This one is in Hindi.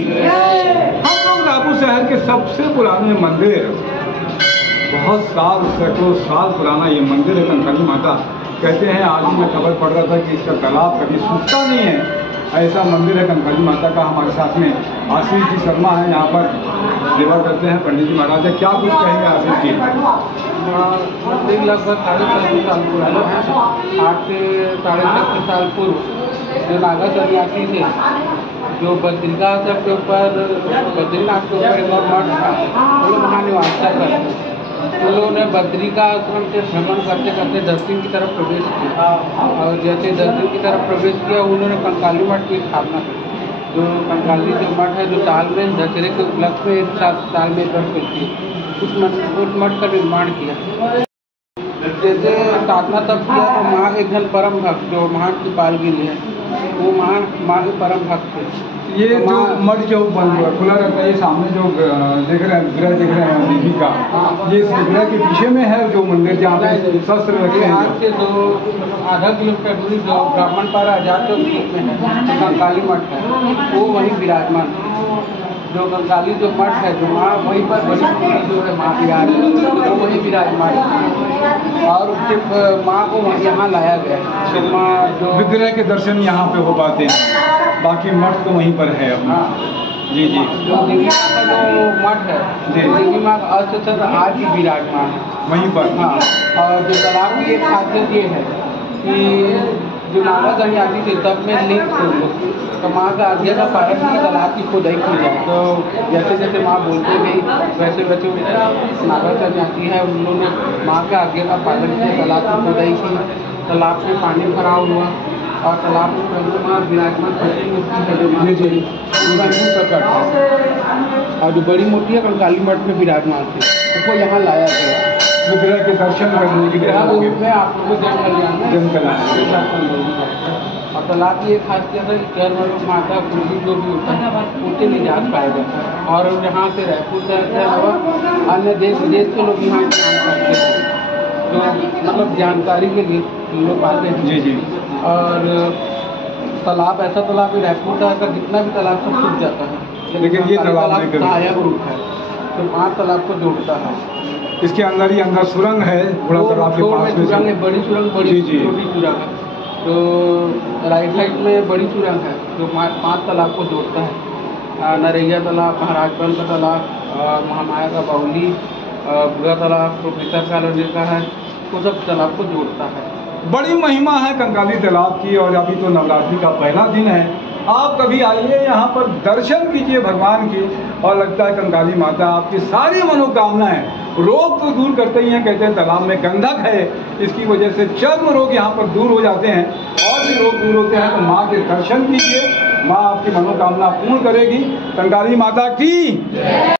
हम लोग रायपुर शहर के सबसे पुराने मंदिर, बहुत साल सैकड़ों साल पुराना ये मंदिर है कंकाली माता। कहते हैं, आज ही मैं खबर पढ़ रहा था कि इसका तालाब कभी सूखता नहीं है, ऐसा मंदिर है कंकाली माता का। हमारे साथ में आशीष जी शर्मा है, यहाँ पर सेवा करते हैं। पंडित जी महाराज, क्या कुछ कहेंगे आशीष जी? मंदिर लगभग 350 साल पुराना है। 8 से 3.5 साल पूर्व जो नागा सन्यासी थे, जो बद्रीनाथ के ऊपर एक और मठ था, वो लोग वहाँ निवास करते। उन लोगों ने बद्री का आश्रम से भ्रमण करते करते दक्षिण की तरफ प्रवेश किया, और जैसे दक्षिण की तरफ प्रवेश किया उन्होंने कंकाली मठ की स्थापना की। जो कंकाली जो मठ है, जो साल में दशहरे के उपलक्ष्य में एक साल में कर सकती है, उस मठ का निर्माण किया। जैसे स्थापना तब किया तो माँ एक जन परम भक्त जो महान कृपालगिरी है, वो माँ के परम भक्त थे। ये जो मठ जो बंद हुआ खुला रहता है, ये सामने जो देख रहे हैं विग्रह देख रहे हैं देवी का, ये इस विग्रह के पीछे में है जो मंदिर जहाँ पे शस्त्र रखे हैं। आज से आधा किलोमीटर दूरी जो ब्राह्मणपारा आजाद चौक में है कंकाली मठ है, वो वहीं विराजमान है। जो कंकाली जो मठ है, जो माँ वहीं पर बड़ी जो है माँ बिहार है, वो वहीं विराजमान है, और उसके माँ को यहाँ लाया गया है। तो माँ जो विग्रह के दर्शन यहाँ पे हो पाते हैं, बाकी मठ तो वहीं पर है अपना। जी जी, जो देवी माँ का जो मठ है, देवी माँ का अस्त्र आज भी विराजमान है वहीं पर। हाँ, और जो तालाब की एक खासियत ये है कि जो नागा सन्यासी थे तब में लिंक थे, तो माँ का आज्ञा का पालन की तालाब की खुदाई की जाए। तो जैसे जैसे माँ बोलते गई वैसे वैसे नागा सन्यासी है, उन्होंने माँ के आज्ञा का पालन किया, तालाब की खुदाई की, तालाब में पानी भराव हुआ, और तालाब में विराजमान और जो बड़ी मूर्ति है कंकाली मठ में विराजमान थी, उसको यहाँ लाया गया विग्रह के दर्शन करने के लिए में आप लोग जन कल्याण। और तालाब की एक खासियत है, केरल माता कुंडी जो भी होता है उससे निजात पाया जाता है, और यहाँ से रायपुर शहर के अलावा अन्य देश विदेश के लोग यहाँ स्नान करते हैं, जो मतलब जानकारी के लिए लोग आते हैं। जी जी, और तालाब ऐसा तालाब है, रायपुर शहर का जितना भी तालाब सब सूख जाता है, लेकिन ये तालाब सहायक रूप है, तो 5 तालाब को जोड़ता है। इसके अंदर ही अंदर सुरंग है, बड़ा तालाब के पास में सुरंग है, बड़ी सुरंग, बड़ी छोटी सुरंग है। तो राइट साइड में बड़ी सुरंग है जो 5 तालाब को जोड़ता है। नरैया तालाब, महाराजगंज का तालाब, महामाया का बाउली, बुरा तालाब, प्रोफेसर कॉलोनी का है, वो सब तालाब को जोड़ता है। बड़ी महिमा है कंकाली तालाब की, और अभी तो नवरात्रि का पहला दिन है। आप कभी आइए यहाँ पर, दर्शन कीजिए भगवान की, और लगता है कंकाली माता आपकी सारी मनोकामनाएं, रोग तो दूर करते ही हैं। कहते हैं तालाब में गंधक है, इसकी वजह से चर्म रोग यहाँ पर दूर हो जाते हैं, और भी रोग दूर होते हैं। तो माँ के दर्शन कीजिए, माँ आपकी मनोकामना पूर्ण करेगी। कंकाली माता की